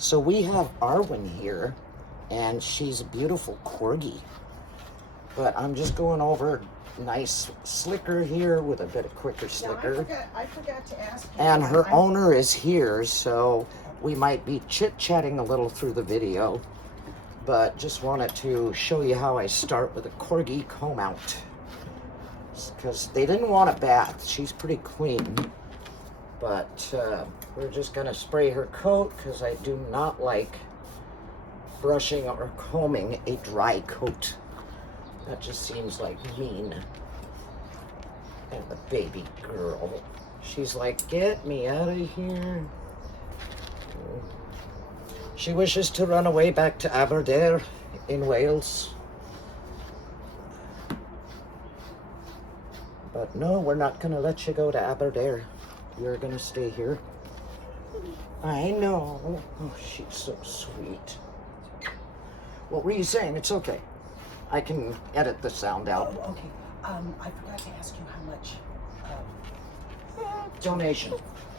So we have Arwen here, and she's a beautiful corgi. But I'm just going over nice slicker here with a bit of quicker slicker. Yeah, I forgot to ask you. And her owner is here, so we might be chit-chatting a little through the video. But just wanted to show you how I start with a corgi comb out. Because they didn't want a bath. She's pretty clean. But we're just going to spray her coat because I do not like brushing or combing a dry coat. That just seems like mean. And the baby girl, she's like, get me out of here. She wishes to run away back to Aberdare in Wales. But no, we're not going to let you go to Aberdare. You're going to stay here. I know. Oh, she's so sweet. What were you saying? It's okay. I can edit the sound out. Oh, okay. I forgot to ask you how much. Donation.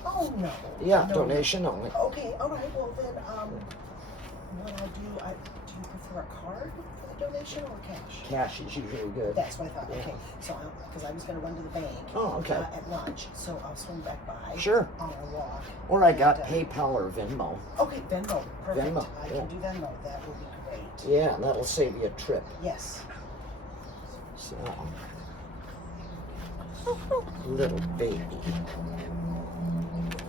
Oh, no. Yeah, No, donation only. Okay, all right. Well, then, what I'll do, do you prefer a card for the donation or cash? Cash is usually good. That's what I thought. Yeah. Okay. So, because I was going to run to the bank Okay. at lunch, so I'll swing back by Sure. on our walk. Or I got And, PayPal or Venmo. Okay, Venmo. Perfect. Venmo, I yeah. can do Venmo. That will be great. Yeah, that'll save you a trip. Yes. So, little baby.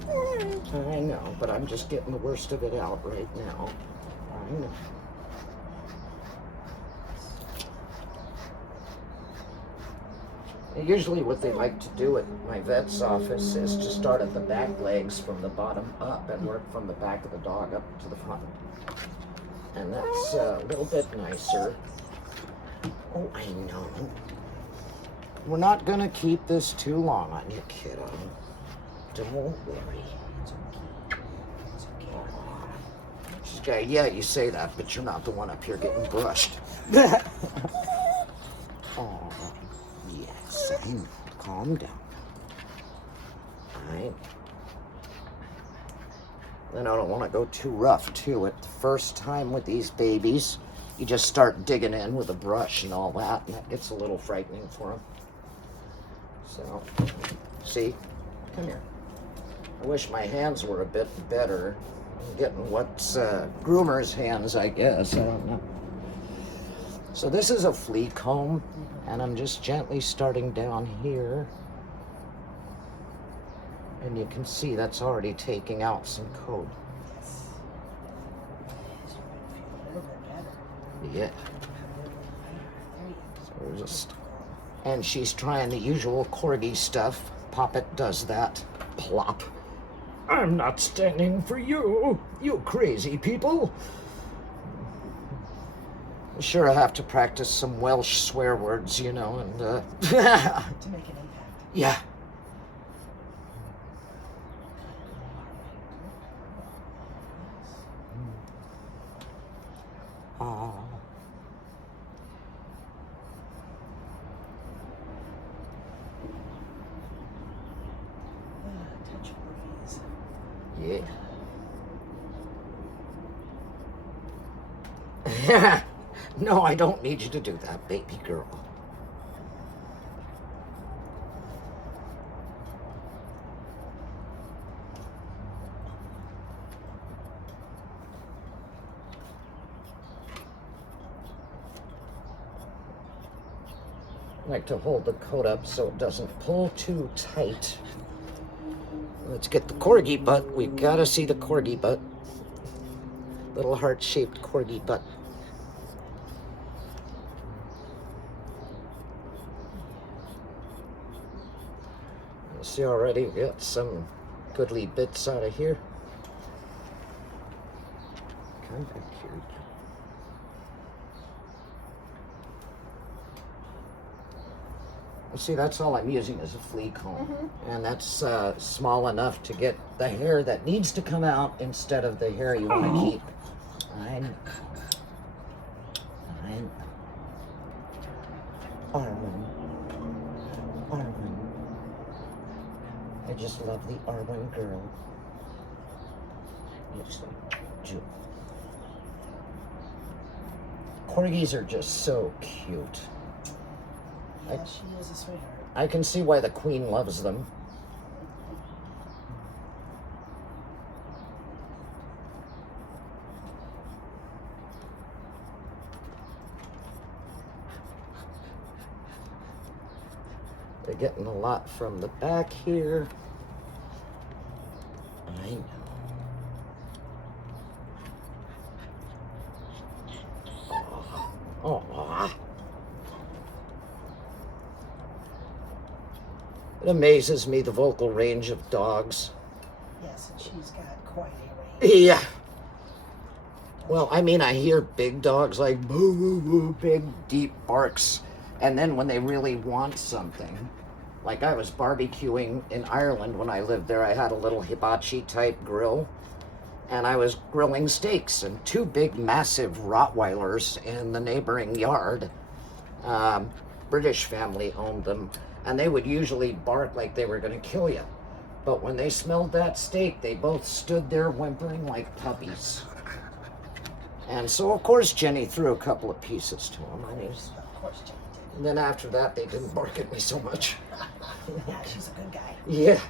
I know, but I'm just getting the worst of it out right now. I know. Usually what they like to do at my vet's office is to start at the back legs from the bottom up and work from the back of the dog up to the front. And that's a little bit nicer. Oh, I know. We're not gonna keep this too long on you, kiddo. Don't worry. She's got, yeah, you say that, but you're not the one up here getting brushed. Oh, yes, I know. Calm down. Alright. Then I don't want to go too rough, too. At the first time with these babies, you just start digging in with a brush and all that, and that gets a little frightening for them. So, see? Come here. I wish my hands were a bit better. I'm getting what's groomer's hands, I guess. I don't know. So this is a flea comb, and I'm just gently starting down here. And you can see that's already taking out some coat. Yeah. So we're just... And she's trying the usual corgi stuff. Poppet does that. Plop. I'm not standing for you, you crazy people. Sure, I have to practice some Welsh swear words, you know, and To make an impact. yeah. Touch please. Yeah. No, I don't need you to do that, baby girl. I like to hold the coat up so it doesn't pull too tight. Let's get the corgi butt. We've got to see the corgi butt. Little heart-shaped corgi butt. You see already, we got some goodly bits out of here. Come back here. You see, that's all I'm using is a flea comb. And that's small enough to get the hair that needs to come out instead of the hair you want to keep. I know. Arwen. I just love the Arwen girl. You see. Corgis are just so cute. Yeah, she is a sweetheart. I can see why the queen loves them. They're getting a lot from the back here. I know. Oh. It amazes me the vocal range of dogs. Yes, and she's got quite a range. Yeah. Well, I mean, I hear big dogs like boo, boo, boo, big, deep barks. And then when they really want something, like I was barbecuing in Ireland when I lived there, I had a little hibachi type grill. And I was grilling steaks, and two big, massive Rottweilers in the neighboring yard. British family owned them, and they would usually bark like they were going to kill you. But when they smelled that steak, they both stood there whimpering like puppies. And so, of course, Jenny threw a couple of pieces to them. Of course, Jenny did. And then after that, they didn't bark at me so much. Yeah, she's a good guy. Yeah.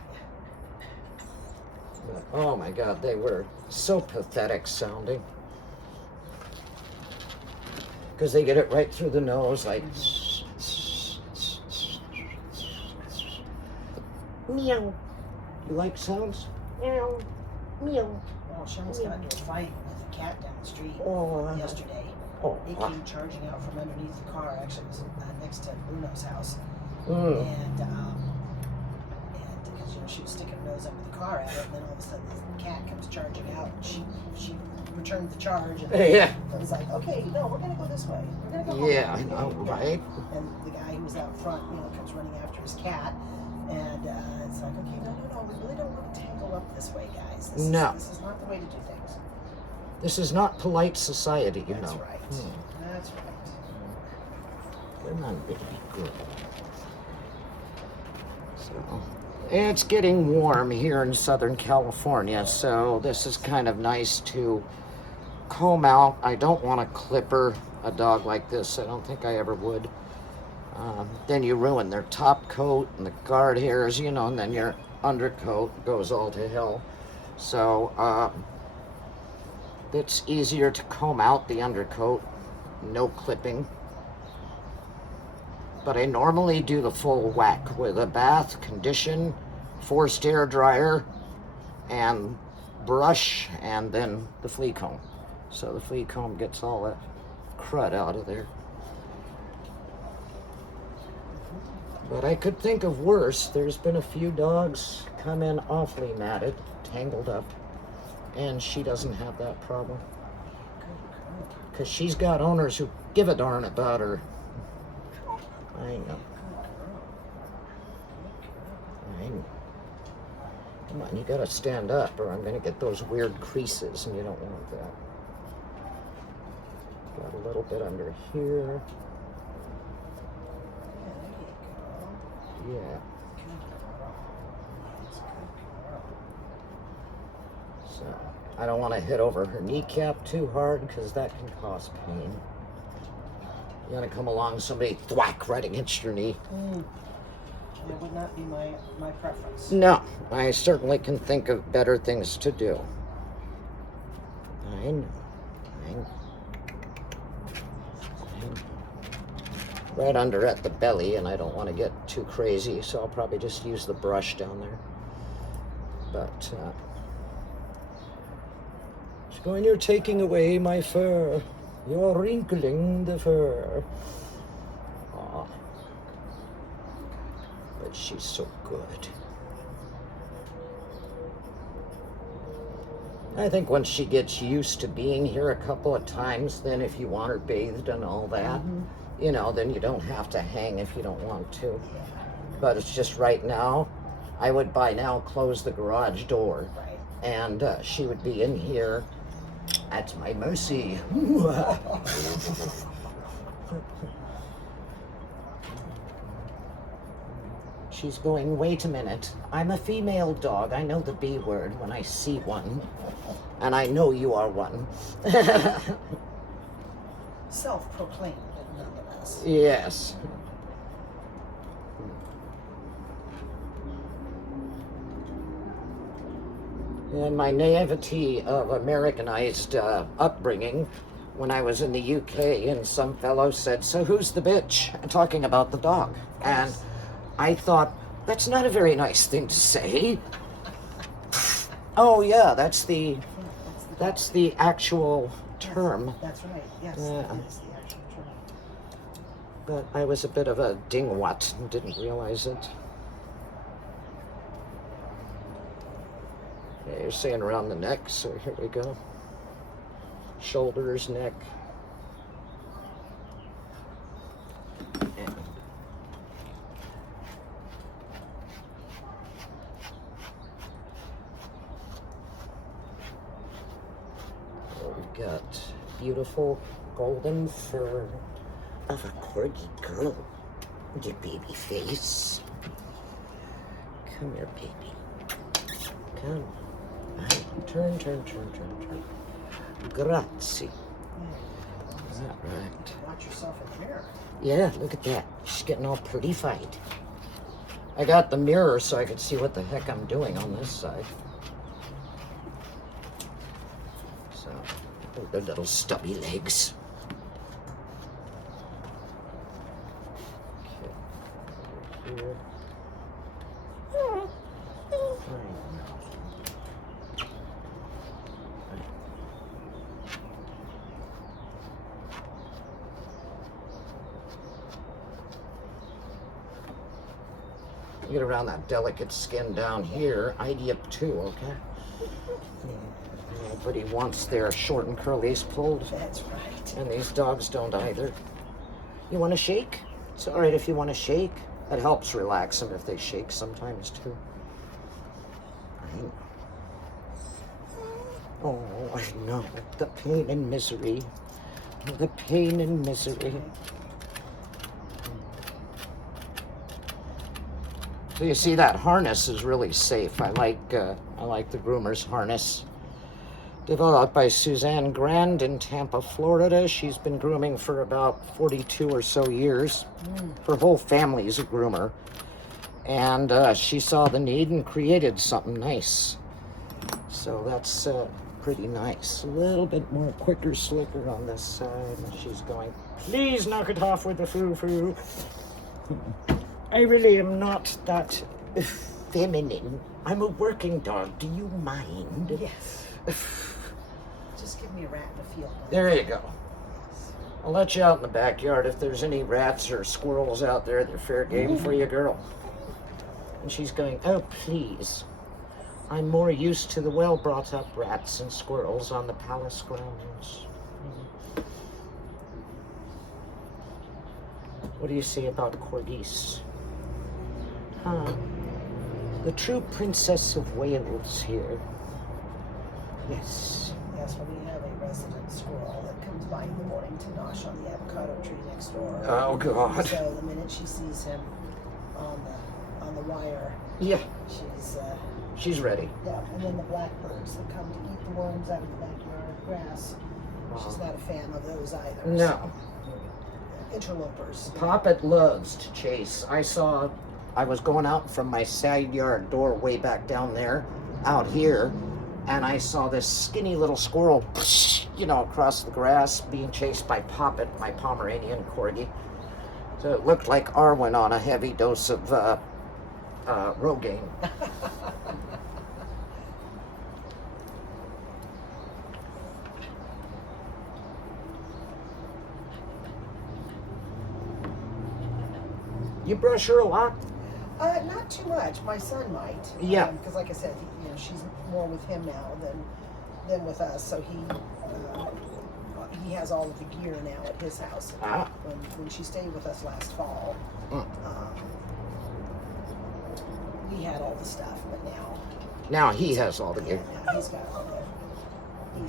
But, oh my God, they were so pathetic sounding. Because they get it right through the nose, like. Meow. You like sounds? Meow. Meow. Well, Sean's got into a fight with a cat down the street yesterday. Oh, It came charging out from underneath the car. Actually, it was next to Bruno's house. Mm. And because she was sticking her nose up with the car at it, and then all of a sudden this cat comes charging out, and she returned the charge. And Yeah. it was like, okay, no, we're gonna go this way. We're gonna go home. Yeah, I know, right? And the guy who was out front, comes running after his cat, and it's like, okay, no, we really don't want to tangle up this way, guys. This is not the way to do things. This is not polite society, you That's know. right. That's right. Come on, baby girl. So, it's getting warm here in Southern California, so this is kind of nice to comb out. I don't want to clipper a dog like this. I don't think I ever would. Then you ruin their top coat and the guard hairs, and then your undercoat goes all to hell. So, it's easier to comb out the undercoat, no clipping. But I normally do the full whack with a bath, condition, forced air dryer, and brush, and then the flea comb. So the flea comb gets all that crud out of there. But I could think of worse. There's been a few dogs come in awfully matted, tangled up, and she doesn't have that problem. Because she's got owners who give a darn about her. I know. Come on, you gotta stand up or I'm gonna get those weird creases and you don't want that. Got a little bit under here. Yeah. So, I don't want to hit over her kneecap too hard because that can cause pain. You want to come along, somebody thwack right against your knee. That would not be my preference. No, I certainly can think of better things to do. I know. Right under at the belly, and I don't want to get too crazy, so I'll probably just use the brush down there. But, she's going, you're taking away my fur. You're wrinkling the fur. Aw. But she's so good. I think once she gets used to being here a couple of times, then if you want her bathed and all that, then you don't have to hang if you don't want to. But it's just right now, I would by now close the garage door. And she would be in here at my mercy. She's going, wait a minute. I'm a female dog. I know the B word when I see one. And I know you are one. Self-proclaimed, but nonetheless. Yes. And my naivety of Americanized upbringing, when I was in the UK and some fellow said, so who's the bitch? Talking about the dog. And I thought, that's not a very nice thing to say. Oh yeah, that's the actual term. That's right, yes, Yeah. that is the actual term. But I was a bit of a dingwat and didn't realize it. Yeah, you're saying around the neck, so here we go. Shoulders, neck. And we've got beautiful golden fur of a Corgi-Girl. Your baby face. Come here, baby. Come. Turn. Grazie. Is that right? Watch yourself in the mirror. Yeah, look at that. She's getting all pretty-fied. I got the mirror so I could see what the heck I'm doing on this side. So, oh, the little stubby legs. Okay, over here. Get around that delicate skin down here. ID up 2, okay? Nobody wants their short and curlies pulled. That's right. And these dogs don't either. You want to shake? It's all right if you want to shake. It helps relax them if they shake sometimes too. I know. Oh, I know. The pain and misery. The pain and misery. So you see that harness is really safe. I like the groomer's harness. Developed by Suzanne Grand in Tampa, Florida. She's been grooming for about 42 or so years. Her whole family is a groomer. And she saw the need and created something nice. So that's pretty nice. A little bit more quicker, slicker on this side. And she's going, please knock it off with the frou-frou. I really am not that feminine. I'm a working dog. Do you mind? Yes. Just give me a rat and a field. There you go. I'll let you out in the backyard. If there's any rats or squirrels out there, they're fair game for you, girl. And she's going, oh, please. I'm more used to the well-brought-up rats and squirrels on the palace grounds. What do you say about corgis? The true princess of Wales here. Yes. Yes, when we have a resident squirrel that comes by in the morning to nosh on the avocado tree next door. Oh, God. So the minute she sees him on the wire, Yeah, she's ready. yeah. And then the blackbirds that come to eat the worms out of the backyard grass. She's not a fan of those either. No. So. Interlopers. Poppet loves to chase. I was going out from my side yard door way back down there, out here, and I saw this skinny little squirrel, across the grass being chased by Poppet, my Pomeranian corgi. So it looked like Arwen on a heavy dose of Rogaine. You brush her a lot? Not too much. My son might. Yeah. Because, like I said, she's more with him now than with us. So he has all of the gear now at his house. When she stayed with us last fall, he had all the stuff, but now he has all the gear. Now he's got all the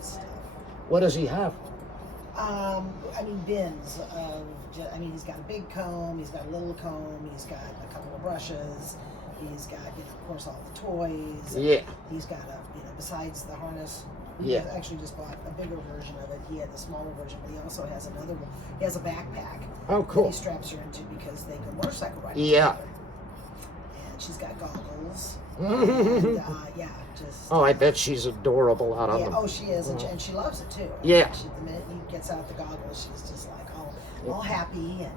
stuff. What does he have? I mean, bins of, I mean, he's got a big comb, he's got a little comb, he's got a couple of brushes, he's got, you know, of course, all the toys. Yeah. He's got a, you know, besides the harness, Yeah. he actually just bought a bigger version of it. He had a smaller version, but he also has another one. He has a backpack. Oh, cool. That he straps her into because they go motorcycle riding Yeah. together. And she's got goggles. Yeah, just. Oh, I bet she's adorable out on Yeah, them. oh, she is, and she loves it too. Yeah. The minute he gets out the goggles, she's just like all happy and.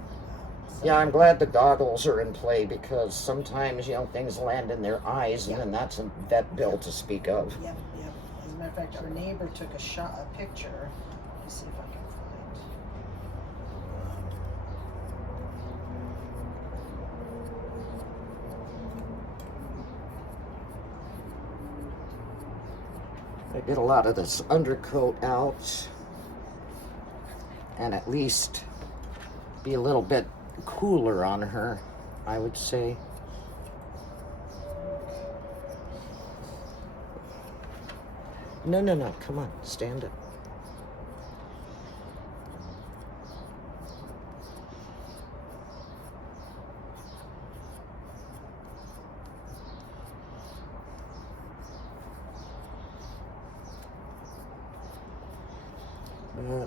So. Yeah, I'm glad the goggles are in play because sometimes, you know, things land in their eyes, and then that's a vet bill to speak of. Yep. As a matter of fact, our neighbor took a picture. Let me see if I can find. I get a lot of this undercoat out and at least be a little bit cooler on her, I would say. No, come on, stand up.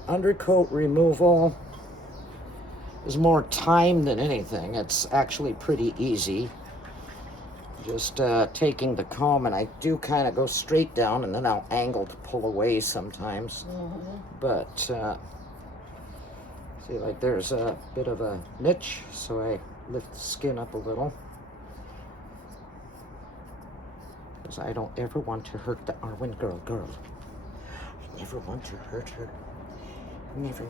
Undercoat removal is more time than anything. It's actually pretty easy. Just taking the comb, and I do kind of go straight down and then I'll angle to pull away sometimes. But see, like there's a bit of a niche, so I lift the skin up a little. Because I don't ever want to hurt the Arwen girl. I never want to hurt her. Never.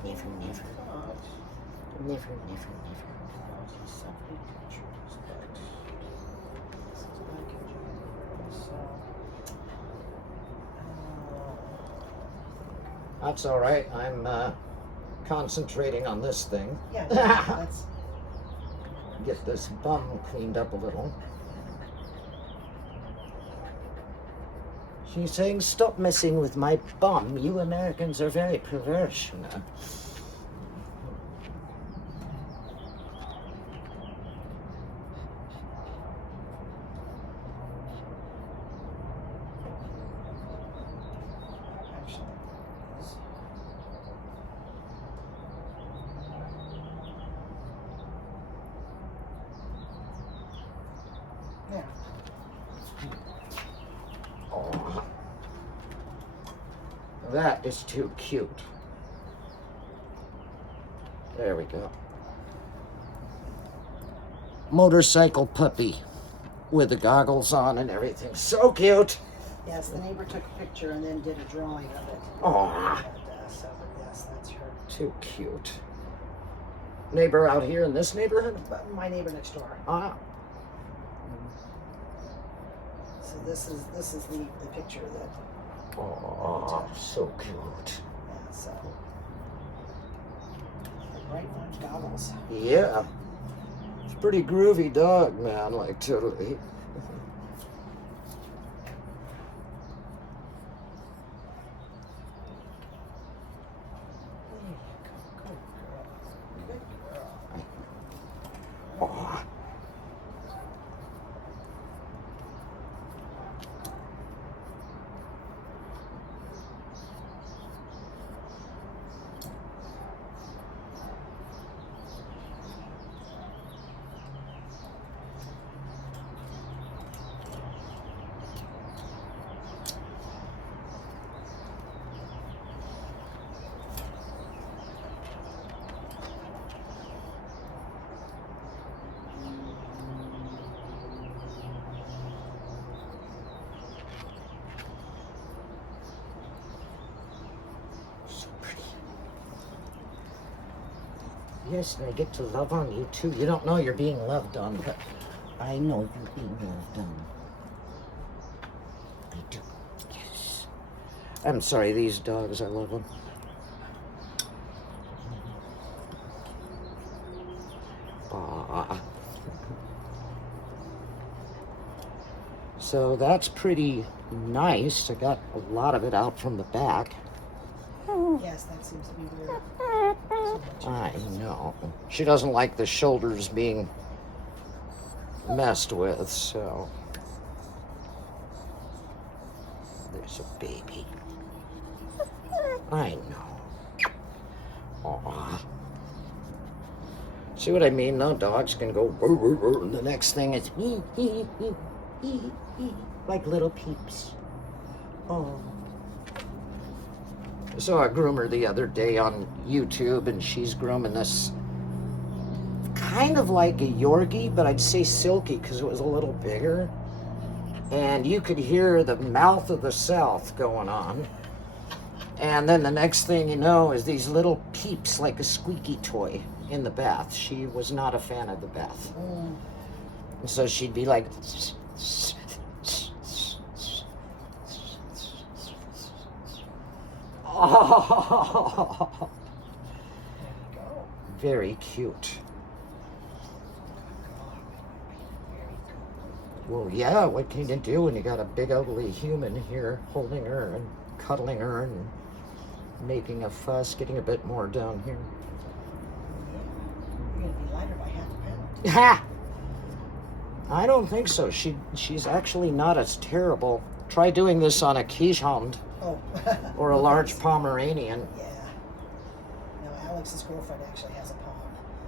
That's all right. I'm concentrating on this thing. Yeah, let's get this bum cleaned up a little. She's saying, "Stop messing with my bum. You Americans are very perverse, you know." there. Oh, that is too cute. There we go. Motorcycle puppy with the goggles on and everything. So cute. Yes, the neighbor took a picture and then did a drawing of it. Oh, And, so, yes, that's her. too cute. Neighbor out here in this neighborhood? But my neighbor next door. Ah. So this is the picture that. Oh, so cute. Yeah, so. Bright orange goggles. Yeah. It's a pretty groovy dog, man, like totally. Oh. Yes, and I get to love on you too. You don't know you're being loved on, but I know you're being loved on. I do. Yes. I'm sorry, these dogs, I love them. Aw. So that's pretty nice. I got a lot of it out from the back. Yes, that seems to be where so much I know. She doesn't like the shoulders being messed with, so. There's a baby. I know. Aw. See what I mean? No, dogs can go "Woo, woo, woo," and the next thing is like little peeps. Oh. I saw a groomer the other day on YouTube, and she's grooming this kind of like a Yorkie, but I'd say silky because it was a little bigger. And you could hear the mouth of the South going on. And then the next thing you know is these little peeps like a squeaky toy in the bath. She was not a fan of the bath. And so she'd be like... Oh, very cute. Well, yeah, what can you do when you got a big ugly human here holding her and cuddling her and making a fuss, getting a bit more down here. You're going to be lighter by half a pound. Ha! I don't think so. She's actually not as terrible. Try doing this on a Keeshond. Oh. Or a large Pomeranian. Yeah. No, Alex's girlfriend actually has a pom.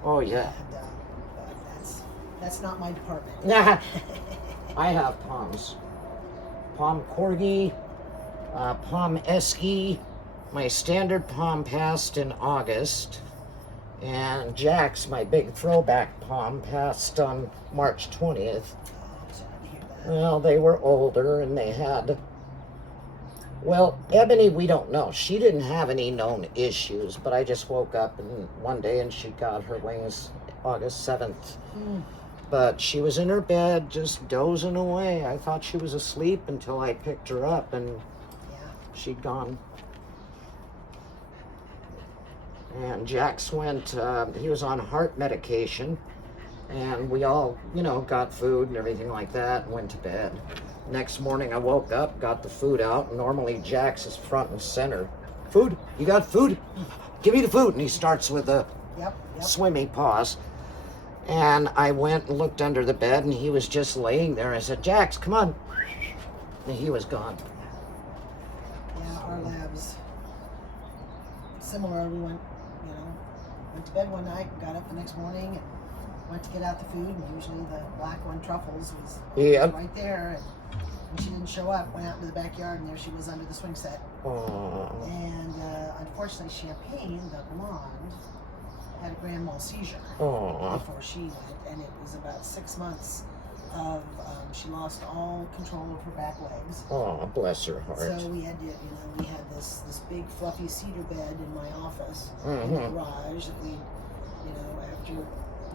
Oh, yeah. And, but that's not my department. Yeah. I have Poms. Pom Corgi, Pom Esky. My standard Pom passed in August. And Jack's, my big throwback Pom, passed on March 20th. Oh, sorry to hear that. Well, they were older and they had... Well, Ebony, we don't know. She didn't have any known issues, but I just woke up and one day and she got her wings August 7th. But she was in her bed just dozing away. I thought she was asleep until I picked her up and she'd gone. And Jax went, he was on heart medication, and we all, got food and everything like that and went to bed. Next morning I woke up, got the food out, and normally Jax is front and center. Food? You got food? Give me the food. And he starts with a swimmy paws. And I went and looked under the bed, and he was just laying there. I said, Jax, come on. And he was gone. Yeah, our labs, similar. We went to bed one night, got up the next morning, and went to get out the food, and usually the black one, Truffles, was right there. And when she didn't show up, went out into the backyard, and there she was under the swing set. Aww. And unfortunately, Champagne, the blonde, had a grand mal seizure before she went, and it was about 6 months of she lost all control of her back legs. Oh, bless her heart. So we had to, we had this big fluffy cedar bed in my office in the garage that we, after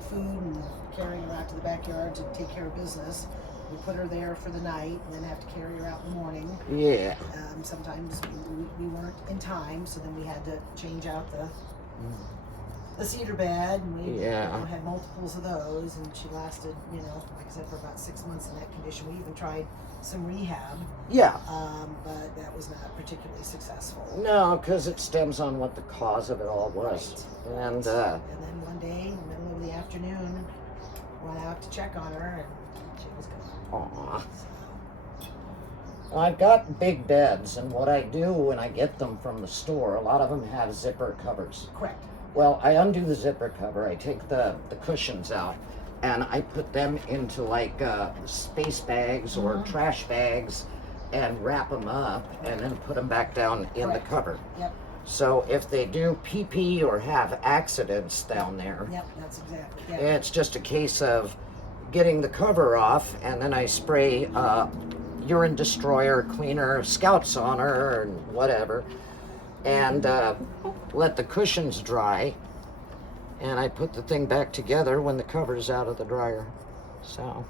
food and carrying her out to the backyard to take care of business, we put her there for the night and then have to carry her out in the morning. Yeah. Sometimes we weren't in time, so then we had to change out the cedar bed, and we had multiples of those, and she lasted, like I said, for about 6 months in that condition. We even tried some rehab. Yeah. But that was not particularly successful. No, because it stems on what the cause of it all was. Right. And then one day, in the middle of the afternoon, went out to check on her, and she was gone. Aww. I've got big beds, and what I do when I get them from the store, a lot of them have zipper covers. Correct. Well, I undo the zipper cover, I take the cushions out, and I put them into like space bags or trash bags and wrap them up and then put them back down in the cover. Yep. So if they do pee or have accidents down there, that's exactly. It's just a case of getting the cover off, and then I spray urine destroyer, cleaner, Scouts on her, and whatever, and let the cushions dry, and I put the thing back together when the cover's out of the dryer. So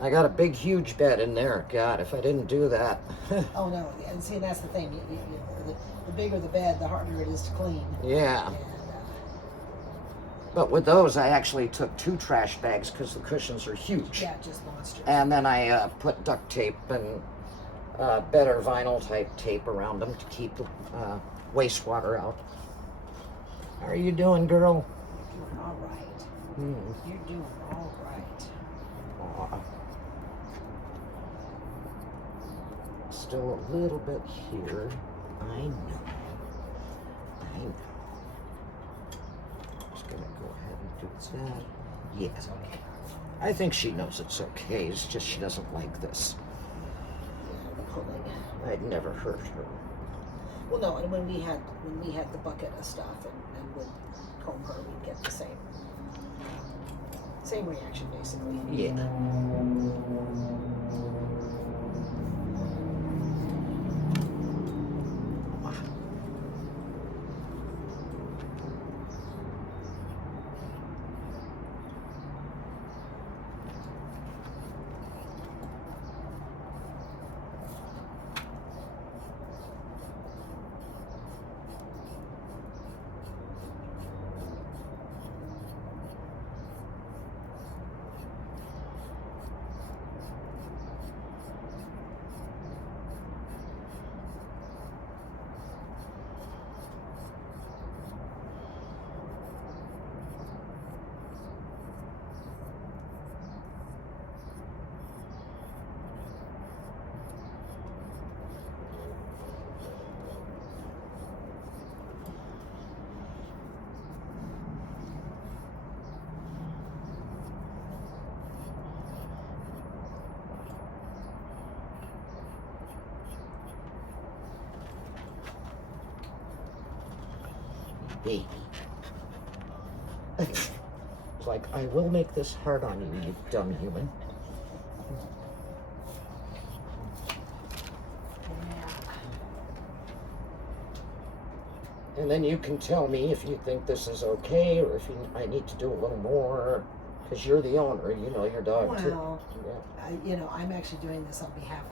I got a big, huge bed in there. God, if I didn't do that. Oh no, and see, that's the thing. The bigger the bed, the harder it is to clean. Yeah. And, but with those, I actually took 2 trash bags because the cushions are huge. Yeah, just monsters. And then I put duct tape and better vinyl type tape around them to keep wastewater out. How are you doing, girl? You're doing all right. You're doing all right. Aw. Still a little bit here. I know. Just gonna go ahead and do that. Yes. Okay. I think she knows it's okay. It's just she doesn't like this. I'd never hurt her. Well, no, and when we had the bucket of stuff and would comb her, we'd get the same reaction, basically. Yeah. Baby. It's like, I will make this hard on you, you dumb human. And then you can tell me if you think this is okay or if I need to do a little more, because you're the owner, you know your dog too. Well, yeah. I'm actually doing this on behalf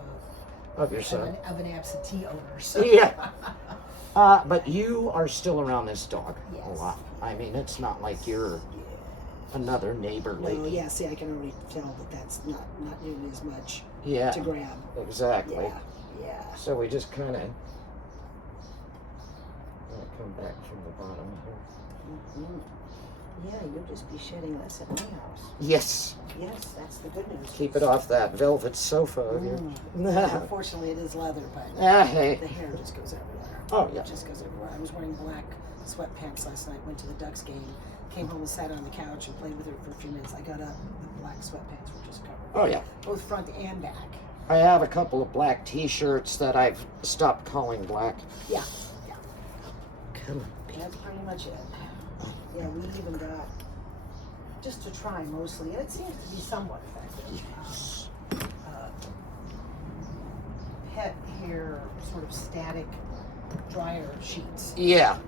of your son. Of an absentee owner. So. Yeah. But you are still around this dog a lot. I mean, it's not like you're another neighbor lady. No, yeah, see, I can already tell that's not nearly as much to grab. Exactly. Yeah. So we just kind of come back from the bottom here. Yeah, you'll just be shedding less at my house. Yes. Yes, that's the good news. Keep it off that velvet sofa of yours. Unfortunately, it is leather, but hey. the hair just goes everywhere. Oh, yeah. It just goes everywhere. I was wearing black sweatpants last night, went to the Ducks game, came home and sat on the couch and played with her for a few minutes. I got up, the black sweatpants were just covered. Oh, yeah. Both front and back. I have a couple of black t-shirts that I've stopped calling black. Yeah. Come on. That's pretty much it. Yeah, we even got, just to try mostly, and it seems to be somewhat effective. Yes. Pet hair, sort of static dryer sheets. Yeah.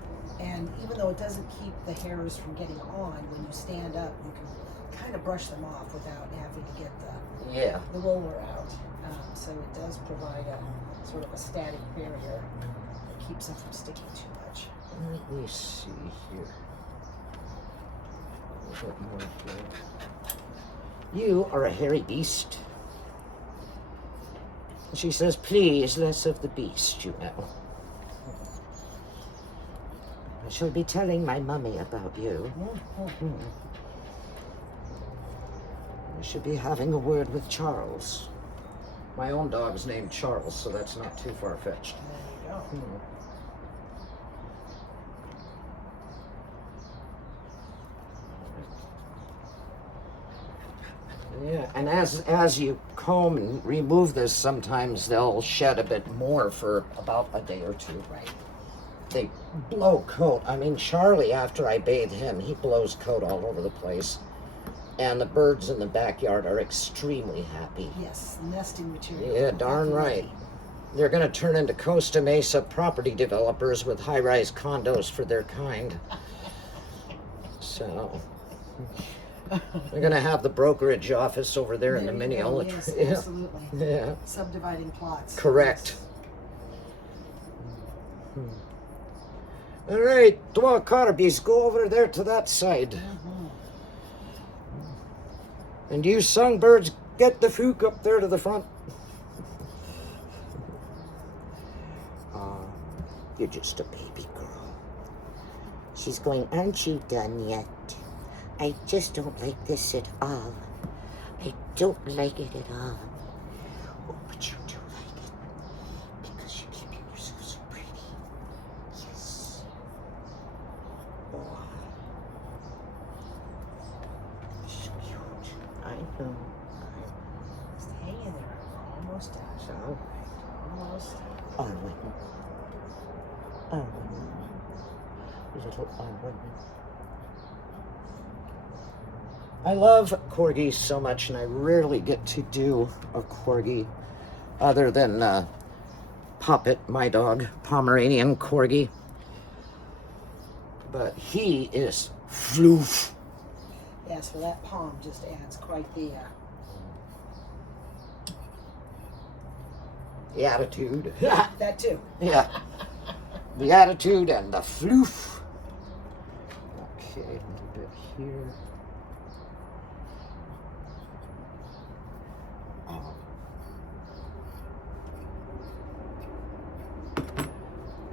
And even though it doesn't keep the hairs from getting on, when you stand up, you can kind of brush them off without having to get the roller out. So it does provide a sort of a static barrier that keeps them from sticking too much. Let me see here. A little bit more here. You are a hairy beast. She says, please, less of the beast, you know. I shall be telling my mummy about you. I should be having a word with Charles. My own dog's named Charles, so that's not too far-fetched. There you go. Yeah, and as you comb and remove this, sometimes they'll shed a bit more for about a day or two. Right. They blow coat. I mean, Charlie, after I bathe him, he blows coat all over the place. And the birds in the backyard are extremely happy. Yes, nesting material. Yeah, darn right. They're going to turn into Costa Mesa property developers with high-rise condos for their kind. So... We're going to have the brokerage office over there in the Mineola. Yes, Yeah. Absolutely. Yeah. Subdividing plots. Correct. All right, Dwa Carbies, go over there to that side. And you songbirds, get the fook up there to the front. You just a baby girl. She's going, aren't you done yet? I just don't like this at all. I don't like it at all. Oh, but you do like it. Because you keep yourself so pretty. Yes. Oh. So cute. I know. Just hang in there. We're almost done. So, Almost. Arwen. Arwen. Little Arwen. I love corgis so much, and I rarely get to do a corgi other than Poppet, my dog, Pomeranian corgi. But he is floof. Yeah, so that palm just adds quite the attitude. that too. Yeah. The attitude and the floof. Okay, a little bit here.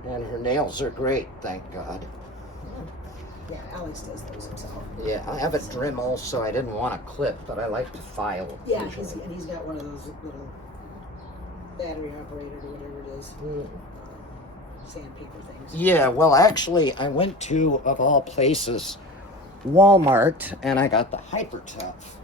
And her nails are great, thank God. Yeah, Alex does those himself. Yeah, I have a Dremel, so I didn't want to clip, but I like to file. Yeah, usually. he's got one of those little battery operated or whatever it is, sandpaper things. Yeah, well, actually, I went to, of all places, Walmart, and I got the Hyper Tough.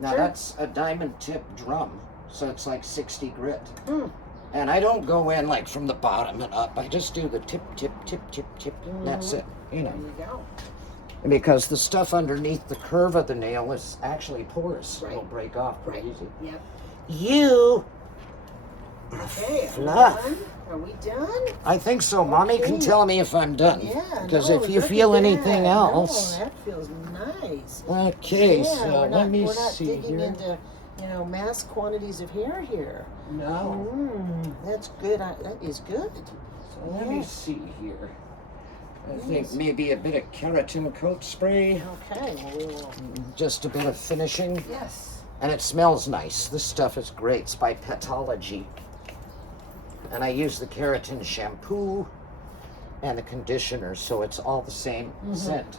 Now, sure. that's a diamond tip drum, so it's like 60 grit. Mm. And I don't go in like from the bottom and up. I just do the tip, tip, tip, tip, tip. And that's it, you know. There you go. Because the stuff underneath the curve of the nail is actually porous. Right. It'll break off pretty easy. Yep. You are Okay, fluff. are we done? I think so. Mommy can Okay. tell me if I'm done. Yeah. Because no, if you look feel at anything that. else. No, that feels nice. Okay, Yeah, so let me we're not see digging here. into, mass quantities of hair here. No. That's good. That is good. So let me see here. I think maybe a bit of keratin coat spray. Okay, well, we will. Just a bit of finishing. Yes. And it smells nice. This stuff is great. It's by Petology. And I use the keratin shampoo and the conditioner, so it's all the same scent.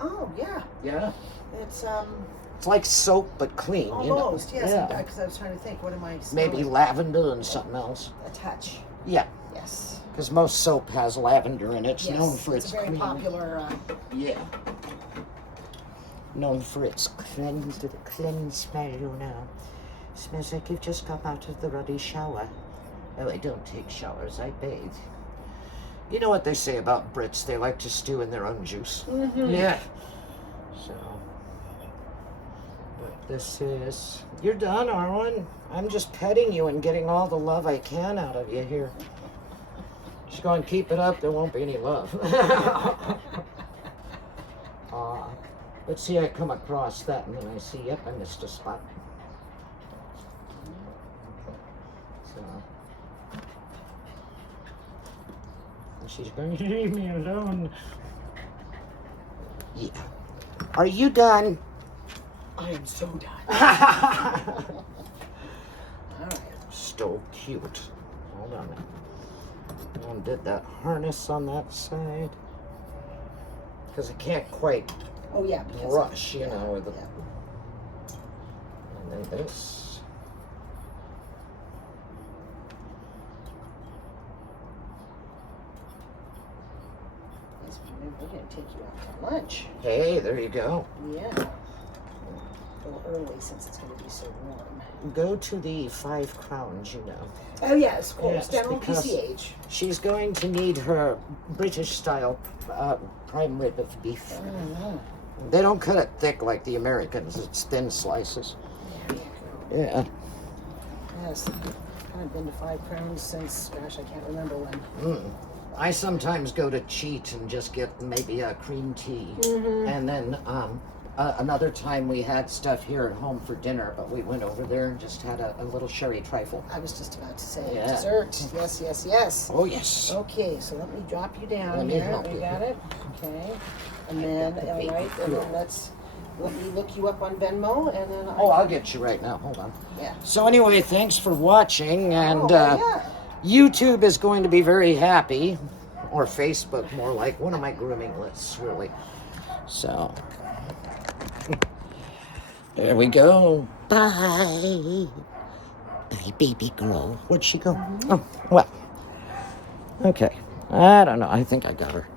Oh, yeah. Yeah. It's, It's like soap, but clean, almost, you know? yes. Yeah. Because I was trying to think, what am I smelling? Maybe lavender and something else. A touch. Yeah. Yes. Because most soap has lavender in it. It's Yes, known for it's its a very clean. popular. Yeah. Known for its clean smell, you know. Smells like you've just come out of the ruddy shower. Oh, I don't take showers, I bathe. You know what they say about Brits? They like to stew in their own juice. Yeah. So, but this is... You're done, Arwen. I'm just petting you and getting all the love I can out of you here. Just go and keep it up, there won't be any love. Let's see, I come across that and then I see, yep, I missed a spot. So, she's going to leave me alone. Yeah. Are you done? I am so done. All right. So cute. Hold on. Undid that harness on that side. Because I can't quite Oh, yeah. brush, you know, with the... Yeah. And then this. Yes, we're going to take you out to lunch. Hey, there you go. Yeah. A little early since it's going to be so warm. Go to the 5 crowns, you know. Oh, yes, of course. Yes, Down on because- PCH. She's going to need her British-style prime rib of beef. Mm-hmm. They don't cut it thick like the Americans. It's thin slices. There you go. Yeah. Yes. I've been to 5 crowns since, gosh, I can't remember when. I sometimes go to cheat and just get maybe a cream tea. And then another time we had stuff here at home for dinner, but we went over there and just had a little sherry trifle. I was just about to say Yeah. dessert. Yes, yes, yes. Oh, yes. Okay, so let me drop you down Let me here. help We you. got it? Okay. And then, got the all baby right, and girl. then let me look you up on Venmo, and then Oh, I'll get you right now. Hold on. yeah. So anyway, thanks for watching, and yeah. YouTube is going to be very happy, or Facebook more like, one of my grooming lists, really. So, there we go. Bye. Bye, baby girl. Where'd she go? Oh, well. Okay. I don't know. I think I got her.